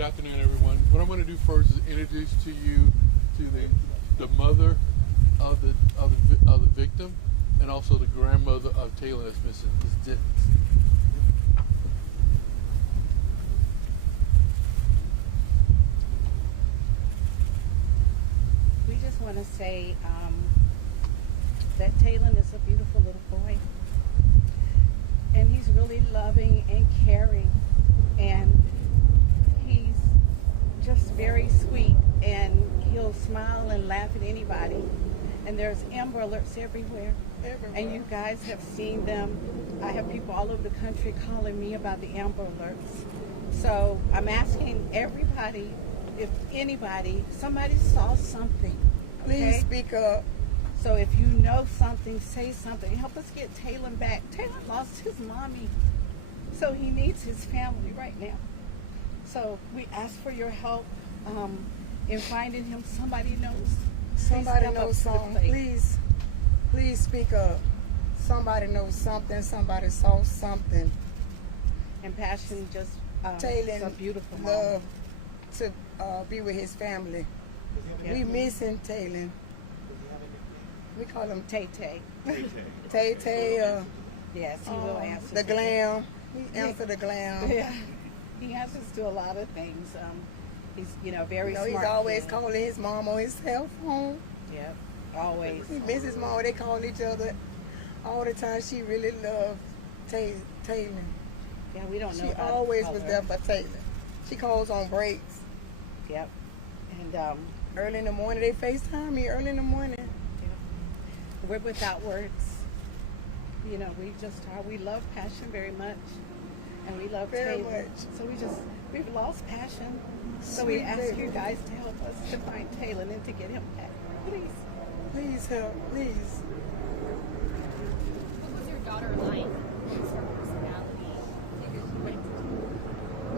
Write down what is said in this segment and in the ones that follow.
Good afternoon, everyone. What I'm going to do first is introduce to you to the mother of the victim, and also the grandmother of Taylor that's missing, Ms. Dittens. We just want to say that Taylor is a beautiful little boy, and he's really loving and caring, and he's just very sweet, and he'll smile and laugh at anybody. And there's Amber Alerts everywhere. And you guys have seen them. I have people all over the country calling me about the Amber Alerts. So I'm asking everybody, if anybody, somebody saw something. Okay? Please speak up. So if you know something, say something. Help us get Taylor back. Taylor lost his mommy. So he needs his family right now. So we ask for your help in finding him. Somebody knows. Somebody knows something. Please speak up. Somebody knows something. Somebody saw something. And Passion just Taylor a beautiful mom. love to be with his family. Yeah. We missing Taylor. We call him Tay Tay. Tay Tay. Yes, he will answer. The glam. He answer the glam. Yeah. He answers to a lot of things. He's very smart. He's always kid. calling his mom on his cell phone. Yep, always. He misses his mom. They call each other all the time. She really loved Taylor. Yeah, we don't know. She always was there for Taylor. She calls on breaks. Yep. And Early in the morning, they FaceTime me early in the morning. we're without words. We love Passion very much, and we love Very Taylor. much. So we've lost Passion. So we Sweet ask baby. you guys to help us to find Taylor and to get him back, please. Please help, please. What was your daughter like? What was her personality?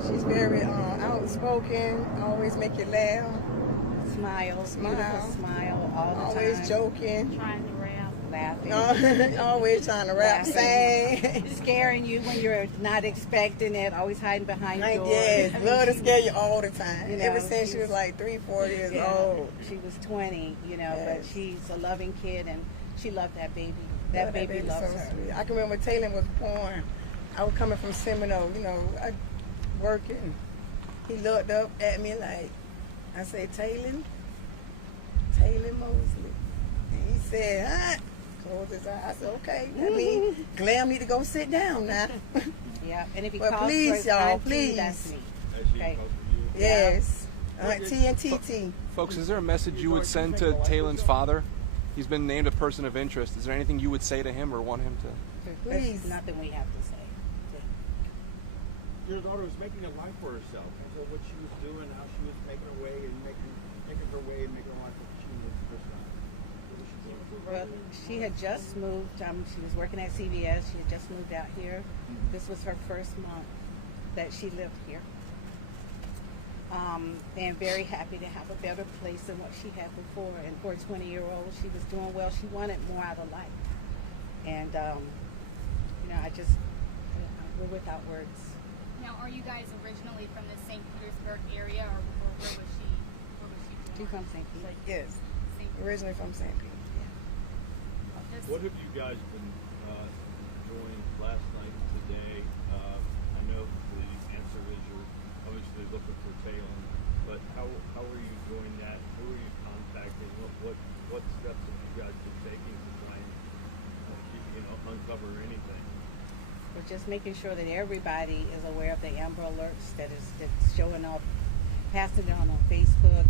She's very outspoken, always make you laugh, Smile, beautiful Smile. smile all the time. always joking, Trying to rap. laughing. always trying to rap, Laughing. sing. Scaring you when you're not expecting it, always hiding behind doors. Yes, I mean, love to scare you all the time. You Ever know, since she she's- was like 3-4 years Yeah, old. she was 20, but Yes. she's a loving kid, and she loved that baby. That Love baby loves so her. sweet. I can remember when Taylor was born. I was coming from Seminole, I working. He looked up at me like, I said, Taylor Mosley. And he said, huh? Closed his eyes. I said, okay. That means Glam need to go sit down now. Yeah, and if he But calls please, for his y'all, auntie, please. that's me. Okay. Yes. T and TT. Folks, is there a message you would send to Taylor's father? He's been named a person of interest. Is there anything you would say to him or want him to? There's Please. nothing we have to say. Your daughter was making a life for herself. And so what she was doing, how she was making her way and making her way and making a life for she was herself. What was she doing? Well, she had just moved. She was working at CVS. She had just moved out here. This was her first month that she lived here. And very happy to have a better place than what she had before. And for a 20-year-old, she was doing well. She wanted more out of life. And, we're without words. Now, are you guys originally from the St. Petersburg area, or where was she? She's from St. Pete. Yes. St. Originally from St. Pete. What have you guys been doing last night, today? I know the answer is you're obviously looking for Taylor, but how are you doing that? Who are you contacting? What steps have you guys been taking to try and uncover anything? We're just making sure that everybody is aware of the Amber Alerts that's showing up, passing it on Facebook,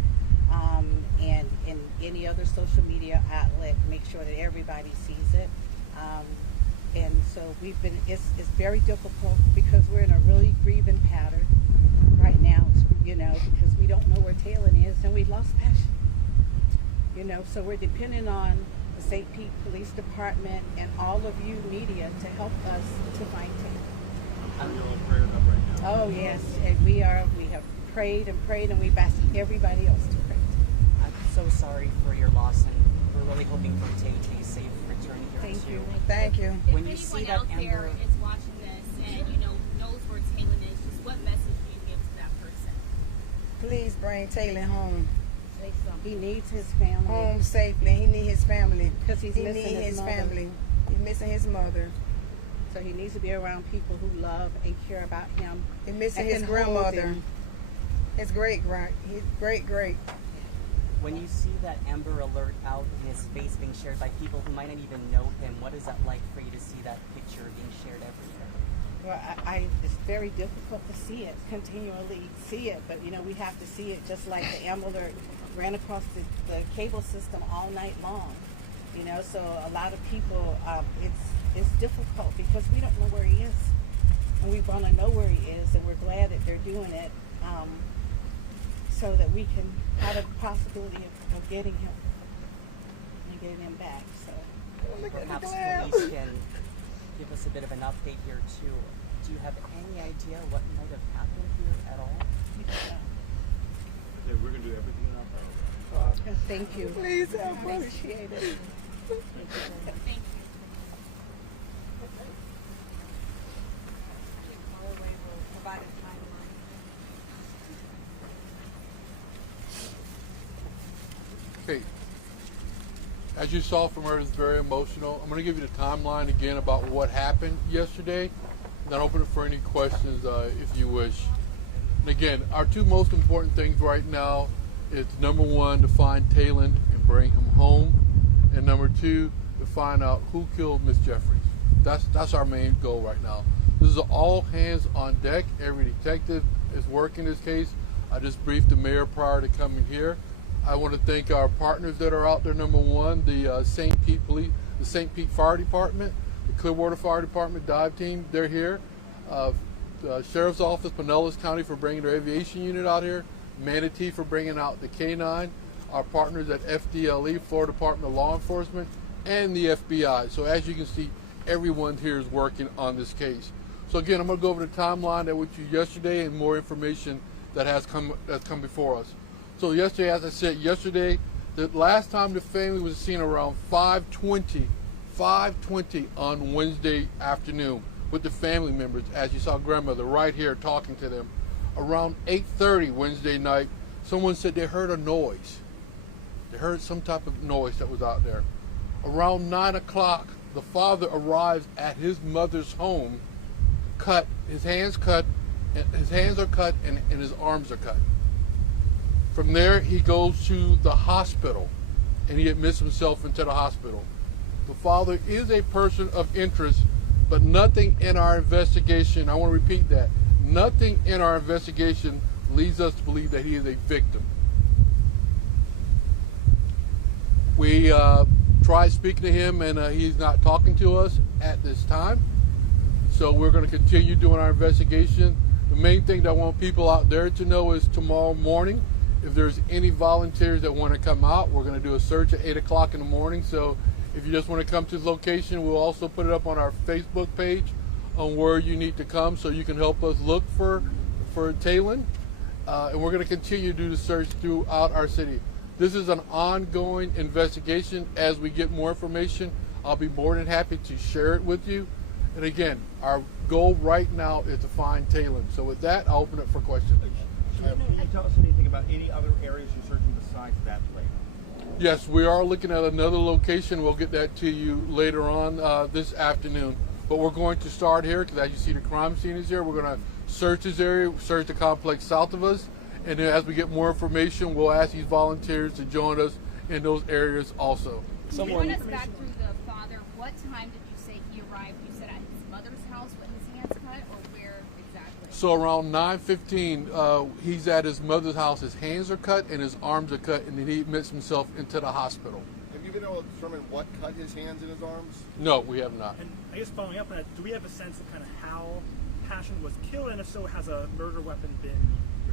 and in any other social media outlet. Make sure that everybody sees it. And so it's very difficult because we're in a really grieving pattern right now, because we don't know where Taylor is and we lost Passion. So we're depending on the St. Pete Police Department and all of you media to help us to find Taylor. I'm doing prayers up right now. Oh yes, and we have prayed and we've asked everybody else to pray. I'm so sorry for your loss, and we're really hoping for Tay-Tay's safe return here Thank too. you. Thank you. If When you see anyone that out there Amber- is watching this and knows where Taylor is, just what message do you give to that person? please bring Taylor home. He needs his family Home safely. He need his family. because he's He missing need his mother. family. He's missing his mother. So he needs to be around people who love and care about him. He's missing and his can hold grandmother. him. His great. His great. When you see that Amber Alert out and his face being shared by people who might not even know him, what is that like for you to see that picture being shared everywhere? Well, it's very difficult to see it, continually see it, but we have to see it just like the Amber Alert ran across the cable system all night long. So a lot of people, it's difficult because we don't know where he is, and we want to know where he is, and we're glad that they're doing it, so that we can have a possibility of getting him and getting him back. So. Perhaps police can give us a bit of an update here too. Do you have any idea what might have happened here at all? Okay, we're going to do everything in our power. Thank you. Please help us. Appreciate it. Thank you. Okay. As you saw from her, it's very emotional. I'm going to give you the timeline again about what happened yesterday. Then open it for any questions if you wish. And again, our two most important things right now is number one, to find Taylon and bring him home, and number two, to find out who killed Miss Jeffries. That's our main goal right now. This is all hands on deck. Every detective is working this case. I just briefed the mayor prior to coming here. I want to thank our partners that are out there. Number one, the St. Pete Police, the St. Pete Fire Department, the Clearwater Fire Department dive team. They're here. The Sheriff's Office, Pinellas County, for bringing their aviation unit out here. Manatee for bringing out the K-9. Our partners at FDLE, Florida Department of Law Enforcement, and the FBI. So as you can see, everyone here is working on this case. So again, I'm going to go over the timeline that went to yesterday and more information that's come before us. So yesterday, as I said, the last time the family was seen around 5:20 on Wednesday afternoon with the family members, as you saw grandmother right here talking to them. Around 8:30 Wednesday night, someone said they heard a noise. They heard some type of noise that was out there. Around 9 o'clock, the father arrives at his mother's home, his hands are cut and his arms are cut. From there, he goes to the hospital, and he admits himself into the hospital. The father is a person of interest, but nothing in our investigation, I want to repeat that, nothing in our investigation leads us to believe that he is a victim. We tried speaking to him, and he's not talking to us at this time. So we're going to continue doing our investigation. The main thing that I want people out there to know is tomorrow morning, if there's any volunteers that want to come out, we're going to do a search at 8 o'clock in the morning. So if you just want to come to the location, we'll also put it up on our Facebook page on where you need to come so you can help us look for Taylon. And we're going to continue to do the search throughout our city. This is an ongoing investigation. As we get more information, I'll be more than happy to share it with you. And again, our goal right now is to find Taylon. So with that, I'll open it for questions. Can you tell us anything about any other areas you're searching besides that place? Yes, we are looking at another location. We'll get that to you later on this afternoon. But we're going to start here because as you see the crime scene is here. We're going to search this area, search the complex south of us. And then as we get more information, we'll ask these volunteers to join us in those areas also. Can you run us back through the father? What time did you say he arrived? You said at his mother's house with his hands cut, or where exactly? So around 9:15, he's at his mother's house. His hands are cut and his arms are cut, and then he admits himself into the hospital. Have you been able to determine what cut his hands and his arms? No, we have not. And I guess following up on that, do we have a sense of kind of how Passion was killed, and if so, has a murder weapon been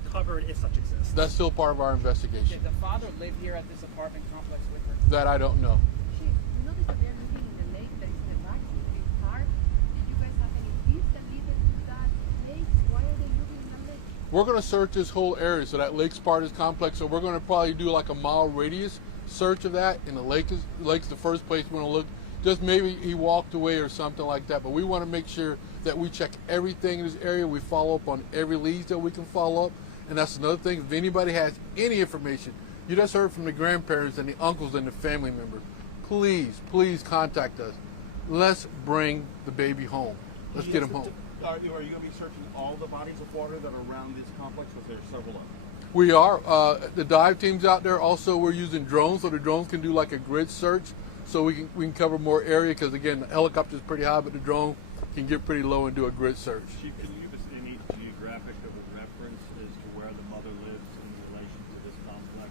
recovered, if such exists? That's still part of our investigation. Did the father live here at this apartment complex with her? That I don't know. You notice that they're living in the lake that is the Roxy Park. Did you guys have any leads that lead to that lake? Why are they living in the lake? We're going to search this whole area. So that lake's part of this complex. So we're going to probably do like a mile radius search of that. And the lake's the first place we're going to look. Just maybe he walked away or something like that. But we want to make sure that we check everything in this area. We follow up on every lead that we can follow up. And that's another thing. If anybody has any information, you just heard from the grandparents and the uncles and the family members, please, please contact us. Let's bring the baby home. Let's get him home. Are you going to be searching all the bodies of water that are around this complex, or is there several of them? We are. The dive team's out there. Also, we're using drones, so the drones can do like a grid search, so we can cover more area. Because again, the helicopter's pretty high, but the drone can get pretty low and do a grid search. Chief, can you give us any geographic of a reference as to where the mother lives in relation to this complex?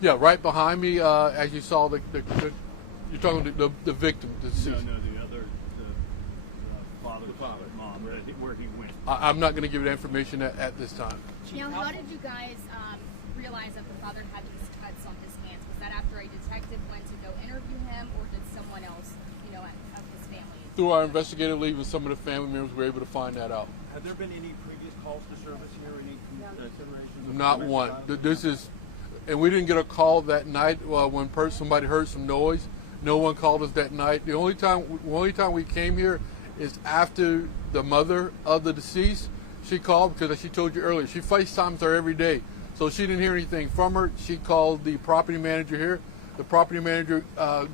Yeah, right behind me, as you saw, you're talking the victim, the deceased. No, the other, the father, mom, where he went. I'm not going to give you that information at this time. Now, how did you guys realize that the father had these cuts on his hands? Was that after a detective went to go interview him, or did someone else, of his family? Through our investigative lead and some of the family members, we were able to find that out. Have there been any previous calls to service here, any considerations? Not one. This is, and we didn't get a call that night when somebody heard some noise. No one called us that night. The only time we came here is after the mother of the deceased. She called because, as she told you earlier, she FaceTimes her every day. So she didn't hear anything from her. She called the property manager here. The property manager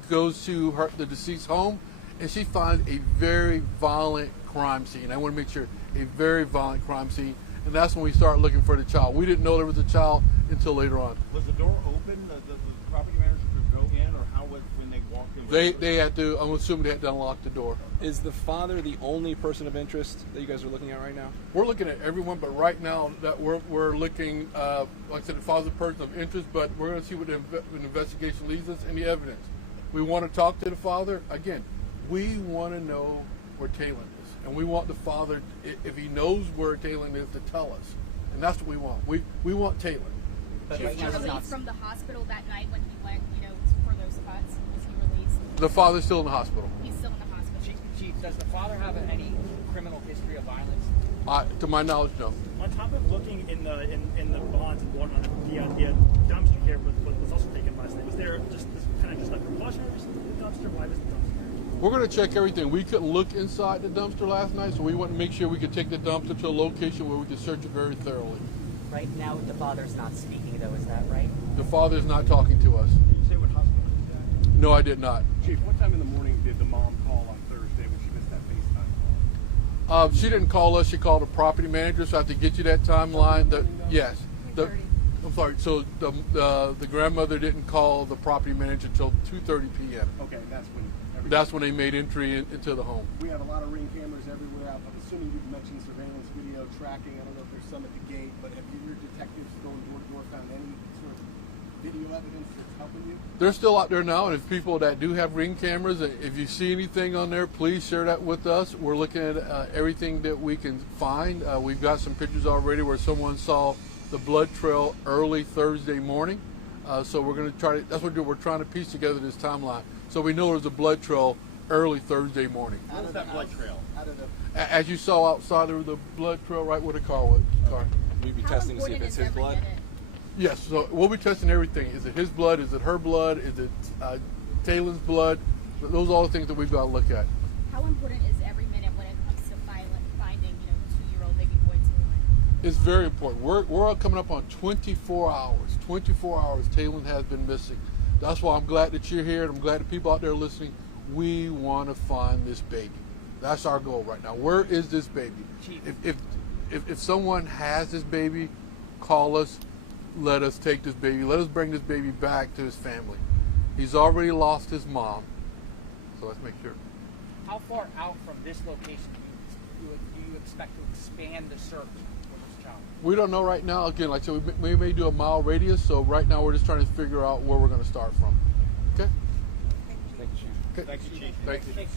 goes to the deceased's home, and she finds a very violent crime scene. I want to make sure, a very violent crime scene. And that's when we start looking for the child. We didn't know there was a child until later on. Was the door open? The property manager could go in, or how was when they walked in? They had to, I'm assuming they had to unlock the door. Is the father the only person of interest that you guys are looking at right now? We're looking at everyone, but right now that we're looking, like I said, the father's a person of interest, but we're going to see what the investigation leads us and the evidence. We want to talk to the father. Again, we want to know where Taylor is, and we want the father, if he knows where Taylor is, to tell us. And that's what we want. We want Taylor. But Was right he now he's not. released from the hospital that night when he went, for those cuts? Was he released? The father's still in the hospital. He's still in the hospital. Chief, does the father have any criminal history of violence? To my knowledge, no. On top of looking in the bonds and whatnot, the dumpster here was also taken last night. Was there just like precautionary the dumpster? Why was the dumpster? We're going to check everything. We couldn't look inside the dumpster last night, so we wanted to make sure we could take the dumpster to a location where we could search it very thoroughly. Right now, the father's not speaking, though. Is that right? The father's not talking to us. Did you say what hospital he's at? No, I did not. Chief, what time in the morning did the mom call on Thursday when she missed that FaceTime call? She didn't call us. She called the property manager, so I have to get you that timeline. Yes. I'm sorry. So the grandmother didn't call the property manager until 2:30 p.m. Okay, and That's when they made entry into the home. We have a lot of Ring cameras everywhere. I'm assuming you've mentioned surveillance video tracking. I don't know if there's some at the gate, but have your detectives going door to door found any sort of video evidence that's helping you? They're still out there now, and if people that do have Ring cameras, if you see anything on there, please share that with us. We're looking at everything that we can find. We've got some pictures already where someone saw the blood trail early Thursday morning. So we're going to try to, that's what we're trying to piece together this timeline. So we know there's a blood trail early Thursday morning. What was that blood trail? As you saw outside, there was the blood trail right where the car was. We'd be testing to see if it's his blood? Yes, so we'll be testing everything. Is it his blood? Is it her blood? Is it Taylor's blood? Those are all the things that we've got to look at. How important is every minute when it comes to finding, 2-year-old baby boy Taylor? It's very important. We're coming up on 24 hours. 24 hours Taylor has been missing. That's why I'm glad that you're here, and I'm glad that people out there listening. We want to find this baby. That's our goal right now. Where is this baby? If someone has this baby, call us. Let us take this baby. Let us bring this baby back to his family. He's already lost his mom, so let's make sure. How far out from this location do you expect to expand the search for this child? We don't know right now. Again, like I said, we may do a mile radius, so right now we're just trying to figure out where we're going to start from. Okay? Thank you, Chief. Okay. Thank you, Chief. Thank you. Thanks.